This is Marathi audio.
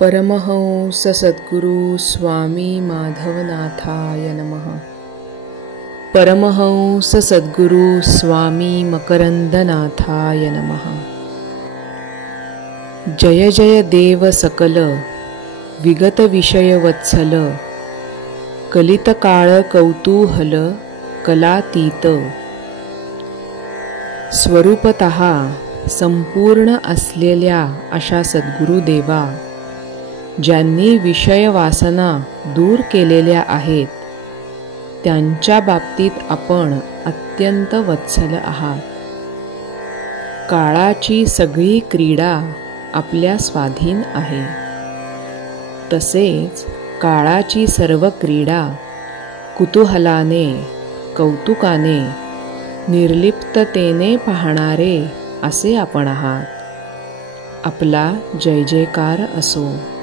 परमहंस सद्गुरु स्वामी माधवनाथाय नमः। परमहंस सद्गुरु स्वामी मकरंदनाथाय नमः। जय जय देव सकल विगत विषय वत्सल, कलितकाळ कौतूहल कलातीत। स्वरूपतः संपूर्ण असलेल्या अशा सद्गुरुदेवा, ज्यांनी विषय वासना दूर केलेल्या आहेत, त्यांच्या बाबतीत आपण अत्यंत वत्सल आहात। काळाची सगळी क्रीडा आपल्या स्वाधीन आहे, तसेच काळाची सर्व क्रीडा कुतूहलाने कौतुकाने निर्लिप्ततेने पाहणारे असे आपण आहात। आपला जय जयकार असो।